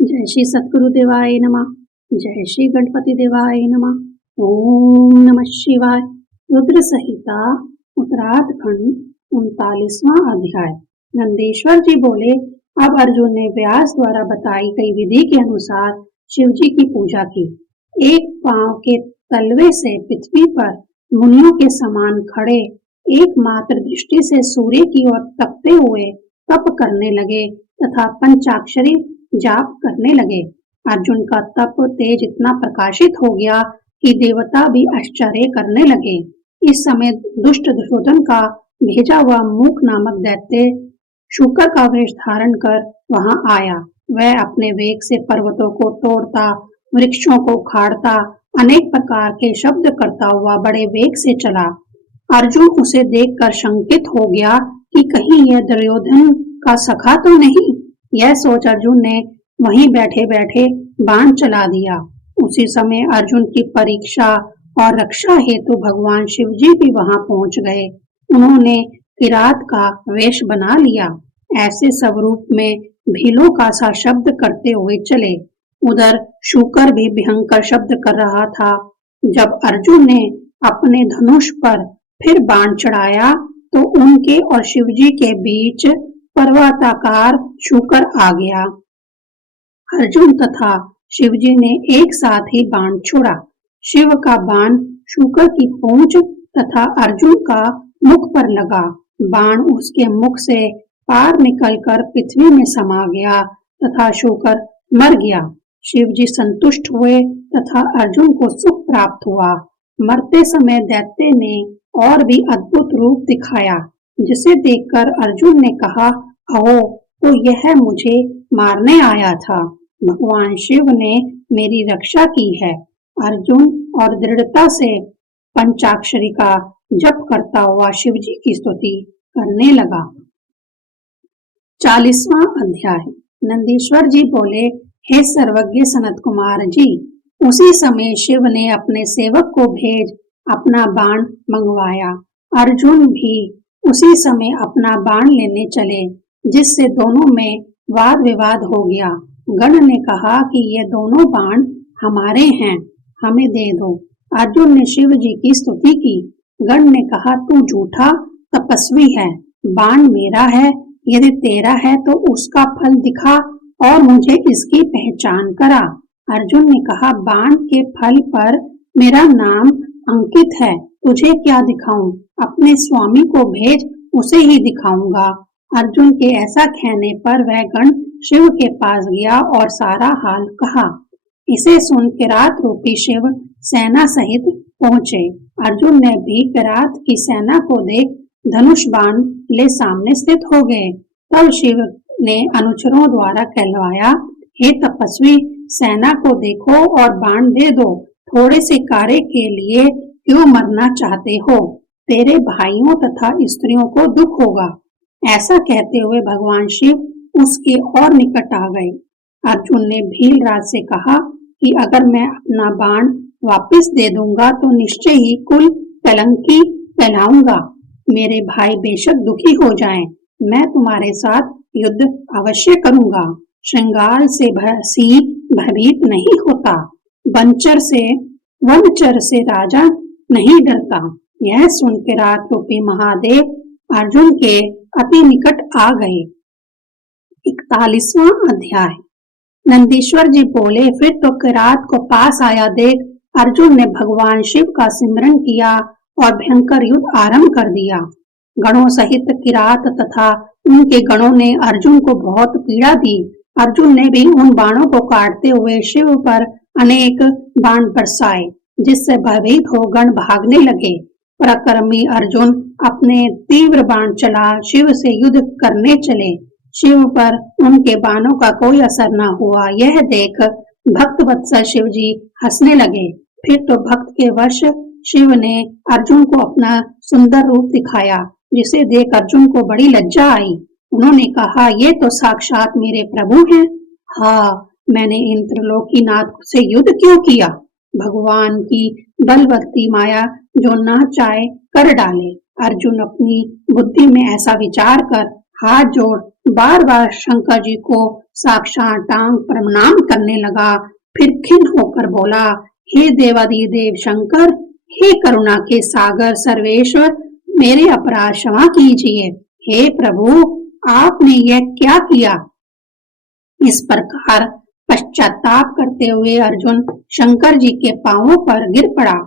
जय श्री सद्गुरुदेवाय नमः। जय श्री गणपति देवाय नमः। ओम नमः शिवाय। रुद्र संहिता उत्तराखंड 39वां अध्याय। नंदेश्वर जी बोले, अब अर्जुन ने व्यास द्वारा बताई गई विधि के अनुसार शिव जी की पूजा की। एक पांव के तलवे से पृथ्वी पर मुनियों के समान खड़े एकमात्र दृष्टि से सूर्य की ओर तकते हुए तप करने लगे तथा पंचाक्षरी जाप करने लगे। अर्जुन का तप तेज इतना प्रकाशित हो गया कि देवता भी आश्चर्य करने लगे। इस समय दुष्ट दुर्योधन का भेजा हुआ मूक नामक दैत्य शूकर का वेश धारण कर वहां आया। वह अपने वेग से पर्वतों को तोड़ता, वृक्षों को उखाड़ता, अनेक प्रकार के शब्द करता हुआ बड़े वेग से चला। अर्जुन उसे देखकर शंकित हो गया कि कहीं यह दुर्योधन का सखा तो नहीं। यह सोच अर्जुन ने वहीं बैठे बैठे बाण चला दिया। उसी समय अर्जुन की परीक्षा और रक्षा हेतु भगवान शिव जी भी वहां पहुंच गए। उन्होंने किरात का वेश बना लिया। ऐसे स्वरूप में भीलों का सा शब्द करते हुए चले। उधर शूकर भी भयंकर शब्द कर रहा था। जब अर्जुन ने अपने धनुष पर फिर बाण चढ़ाया तो उनके और शिवजी के बीच पर्वताकार शूकर आ गया। अर्जुन तथा शिवजी ने एक साथ ही बाण छोड़ा। शिव का बाण शूकर की पूंछ तथा अर्जुन का मुख पर लगा। बाण उसके मुख से पार निकलकर पृथ्वी में समा गया तथा शूकर मर गया। शिवजी संतुष्ट हुए तथा अर्जुन को सुख प्राप्त हुआ। मरते समय दैत्य ने और भी अद्भुत रूप दिखाया, जिसे देखकर अर्जुन ने कहा, अहो, तो यह मुझे मारने आया था। भगवान शिव ने मेरी रक्षा की है। अर्जुन और दृढ़ता से पंचाक्षरी का जप करता हुआ शिवजी की स्तुति करने लगा। 40वां अध्याय। नंदीश्वर जी बोले, हे सर्वज्ञ सनत कुमार जी, उसी समय शिव ने अपने सेवक को भेज अपना बाण मंगवाया। अर्जुन भी उसी समय अपना बाण लेने चले, जिससे दोनों में वाद विवाद हो गया। गण ने कहा कि ये दोनों बाण हमारे हैं, हमें दे दो। अर्जुन ने शिव जी की स्तुति की। गण ने कहा, तू झूठा तपस्वी है, बाण मेरा है, यदि तेरा है तो उसका फल दिखा और मुझे इसकी पहचान करा। अर्जुन ने कहा, बाण के फल पर मेरा नाम अंकित है, तुझे क्या दिखाऊं? अपने स्वामी को भेज, उसे ही दिखाऊंगा। अर्जुन के ऐसा कहने पर वह गण शिव के पास गया और सारा हाल कहा। इसे सुन किरात रूपी शिव सेना सहित पहुंचे। अर्जुन ने भी किरात की सेना को देख धनुष बाण ले सामने स्थित हो गए। तब शिव ने अनुचरों द्वारा कहलवाया, हे तपस्वी, सेना को देखो और बाण दे दो। थोड़े से कार्य के लिए क्यों मरना चाहते हो? तेरे भाइयों तथा स्त्रियों को दुख होगा। ऐसा कहते हुए भगवान शिव उसके और निकट आ गए। अर्जुन ने भीलराज से कहा कि अगर मैं अपना बाण वापस दे दूंगा तो निश्चय ही कुल कलंकी फैलाऊंगा। मेरे भाई बेशक दुखी हो जाएं, मैं तुम्हारे साथ युद्ध अवश्य करूंगा। श्रृंगार से भयभीत नहीं होता, वनचर से राजा नहीं डरता। यह सुन किरात रूपी महादेव अर्जुन के अति निकट आ गए। 41वां अध्याय। नंदीश्वर जी बोले, फिर तो किरात को पास आया देख अर्जुन ने भगवान शिव का सिमरन किया और भयंकर युद्ध आरंभ कर दिया। गणों सहित किरात तथा उनके गणों ने अर्जुन को बहुत पीड़ा दी। अर्जुन ने भी उन बाणों को काटते हुए शिव पर अनेक बाण बरसाए, जिससे भयभीत हो गण भागने लगे। पराक्रमी अर्जुन अपने तीव्र बाण चला शिव से युद्ध करने चले। शिव पर उनके बाणों का कोई असर न हुआ। यह देख भक्त वत्सल शिव जी हंसने लगे। फिर तो भक्त के वश शिव ने अर्जुन को अपना सुंदर रूप दिखाया, जिसे देख अर्जुन को बड़ी लज्जा आई। उन्होंने कहा, ये तो साक्षात मेरे प्रभु हैं। हाँ, मैंने इन त्रिलोकीनाथ से युद्ध क्यों किया? भगवान की बलवती माया जो ना चाहे कर डाले। अर्जुन अपनी बुद्धि में ऐसा विचार कर हाथ जोड़ बार बार शंकर जी को साष्टांग प्रणाम करने लगा। फिर खिन्न होकर बोला, हे देवाधिदेव शंकर, हे करुणा के सागर सर्वेश्वर, मेरे अपराध क्षमा कीजिए। हे प्रभु, आपने यह क्या किया? इस प्रकार पश्चाताप करते हुए अर्जुन शंकर जी के पांवों पर गिर पड़ा।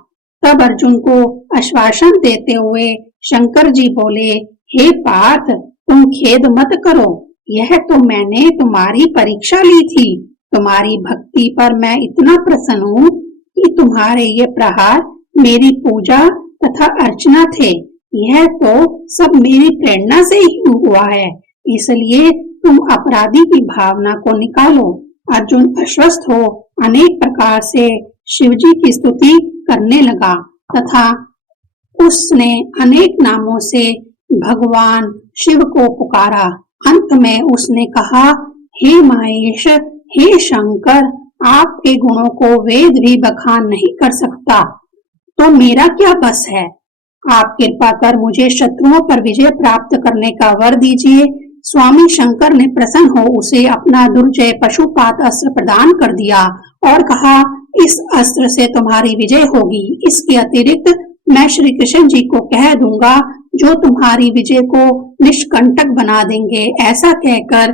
तब अर्जुन को आश्वासन देते हुए शंकर जी बोले, हे पार्थ, तुम खेद मत करो। यह तो मैंने तुम्हारी परीक्षा ली थी। तुम्हारी भक्ति पर मैं इतना प्रसन्न हूँ कि तुम्हारे ये प्रहार मेरी पूजा तथा अर्चना थे। यह तो सब मेरी प्रेरणा से ही हुआ है, इसलिए तुम अपराधी की भावना को निकालो। अर्जुन आश्वस्त हो अनेक प्रकार से शिवजी की स्तुति करने लगा तथा उसने अनेक नामों से भगवान शिव को पुकारा। अंत में उसने कहा, हे महेश, हे शंकर, आपके गुणों को वेद भी बखान नहीं कर सकता, तो मेरा क्या बस है। आप कृपा कर मुझे शत्रुओं पर विजय प्राप्त करने का वर दीजिए। स्वामी शंकर ने प्रसन्न हो उसे अपना दुर्जय पशुपात अस्त्र प्रदान कर दिया और कहा, इस अस्त्र से तुम्हारी विजय होगी। इसके अतिरिक्त मैं श्री कृष्ण जी को कह दूंगा, जो तुम्हारी विजय को निष्कंटक बना देंगे। ऐसा कहकर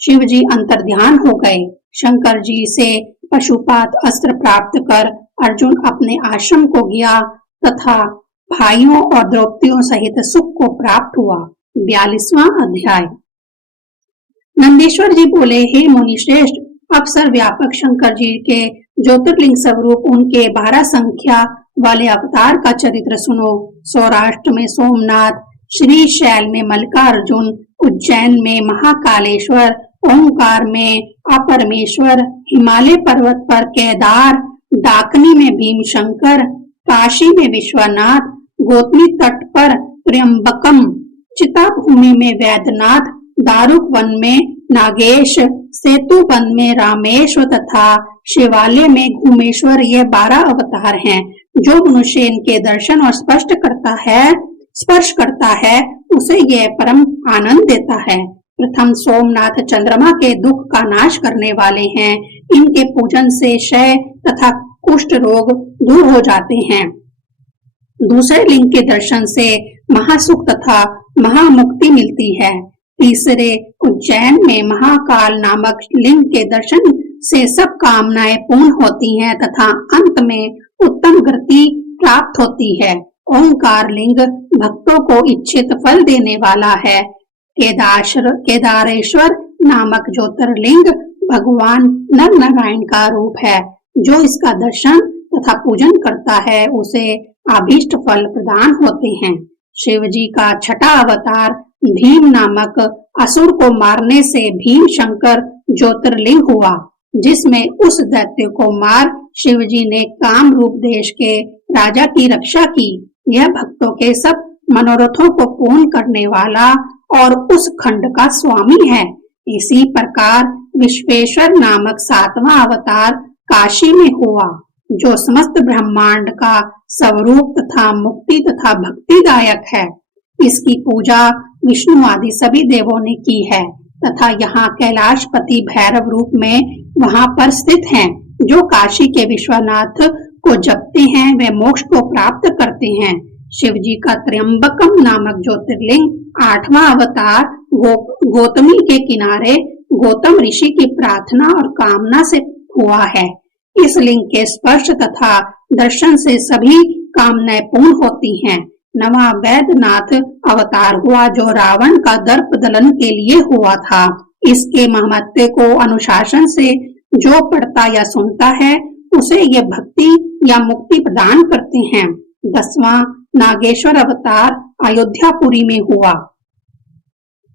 शिव जी अंतर्ध्यान हो गए। शंकर जी से पशुपात अस्त्र प्राप्त कर अर्जुन अपने आश्रम को गया तथा भाइयों और द्रौपदियों सहित सुख को प्राप्त हुआ। 42वां अध्याय। नंदीश्वर जी बोले, हे मुनि श्रेष्ठ, अब सर्वव्यापक शंकर जी के ज्योतिर्लिंग स्वरूप उनके 12 संख्या वाले अवतार का चरित्र सुनो। सौराष्ट्र में सोमनाथ, श्रीशैल में मल्लिकार्जुन, उज्जैन में महाकालेश्वर, ओंकार में अपरमेश्वर, हिमालय पर्वत पर केदार, डाकनी में भीमशंकर, काशी में विश्वनाथ, गौतमी तट पर त्र्यंबकम, चिता भूमि में वैद्यनाथ, दारुक वन में नागेश, सेतु वन में रामेश्वर तथा शिवालय में घूमेश्वर। ये 12 अवतार हैं। जो मनुष्य इनके दर्शन और स्पर्श करता है उसे यह परम आनंद देता है। प्रथम सोमनाथ चंद्रमा के दुख का नाश करने वाले हैं। इनके पूजन से क्षय तथा कुष्ठ रोग दूर हो जाते हैं। दूसरे लिंग के दर्शन से महासुख तथा महामुक्ति मिलती है। तीसरे उज्जैन में महाकाल नामक लिंग के दर्शन से सब कामनाएं पूर्ण होती हैं तथा अंत में उत्तम गति प्राप्त होती है। ओंकार लिंग भक्तों को इच्छित फल देने वाला है। केदारेश्वर नामक ज्योतिर्लिंग भगवान नर नारायण का रूप है। जो इसका दर्शन तथा पूजन करता है उसे अभीष्ट फल प्रदान होते हैं। शिव जी का छठा अवतार भीम नामक असुर को मारने से भीम शंकर ज्योतिर्लिंग हुआ, जिसमें उस दैत्य को मार शिव जी ने काम रूप देश के राजा की रक्षा की। यह भक्तों के सब मनोरथों को पूर्ण करने वाला और उस खंड का स्वामी है। इसी प्रकार विश्वेश्वर नामक 7वां अवतार काशी में हुआ, जो समस्त ब्रह्मांड का स्वरूप तथा मुक्ति तथा भक्तिदायक है। इसकी पूजा विष्णु आदि सभी देवों ने की है तथा यहाँ कैलाशपति भैरव रूप में वहाँ पर स्थित हैं। जो काशी के विश्वनाथ को जपते हैं वे मोक्ष को प्राप्त करते हैं। शिव जी का त्र्यंबकम नामक ज्योतिर्लिंग 8वां अवतार गौतमी के किनारे गौतम ऋषि की प्रार्थना और कामना से हुआ है। इस लिंग के स्पर्श तथा दर्शन से सभी कामनाएं पूर्ण होती हैं। 9वां वैद्यनाथ अवतार हुआ, जो रावण का दर्प दलन के लिए हुआ था। इसके महत्व को अनुशासन से जो पढ़ता या सुनता है उसे ये भक्ति या मुक्ति प्रदान करते हैं। 10वां नागेश्वर अवतार अयोध्यापुरी में हुआ।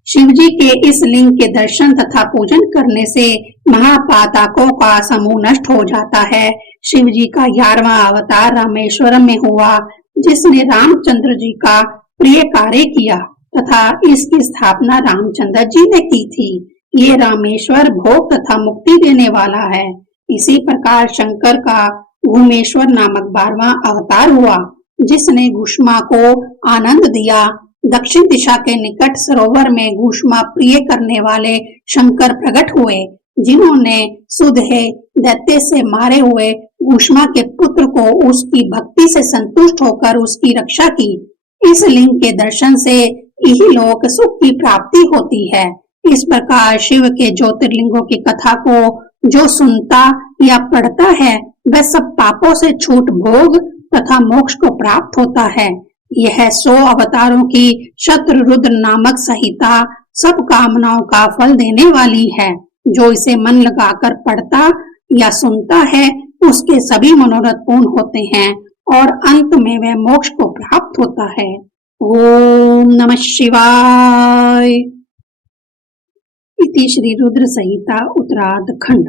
शिवजी के इस लिंग के दर्शन तथा पूजन करने से महापातकों का समूह नष्ट हो जाता है। शिवजी का 11वां अवतार रामेश्वरम में हुआ, जिसने रामचंद्र जी का प्रिय कार्य किया तथा इसकी स्थापना रामचंद्र जी ने की थी। ये रामेश्वर भोग तथा मुक्ति देने वाला है। इसी प्रकार शंकर का घूमेश्वर नामक 12वां अवतार हुआ, जिसने घुष्मा को आनंद दिया दक्षिण दिशा के निकट सरोवर में घूष्मा प्रिय करने वाले शंकर प्रकट हुए, जिन्होंने सुधे दैत्य से मारे हुए घूष्मा के पुत्र को उसकी भक्ति से संतुष्ट होकर उसकी रक्षा की। इस लिंग के दर्शन से इहलोक सुख की प्राप्ति होती है। इस प्रकार शिव के ज्योतिर्लिंगों की कथा को जो सुनता या पढ़ता है वह सब पापों से छूट भोग तथा मोक्ष को प्राप्त होता है। यह 100 अवतारों की शतरुद्र नामक संहिता सब कामनाओं का फल देने वाली है। जो इसे मन लगाकर पढ़ता या सुनता है उसके सभी मनोरथ पूर्ण होते हैं और अंत में वह मोक्ष को प्राप्त होता है। ओम नमः शिवाय। इति श्री रुद्र संहिता उत्तरार्ध खंड।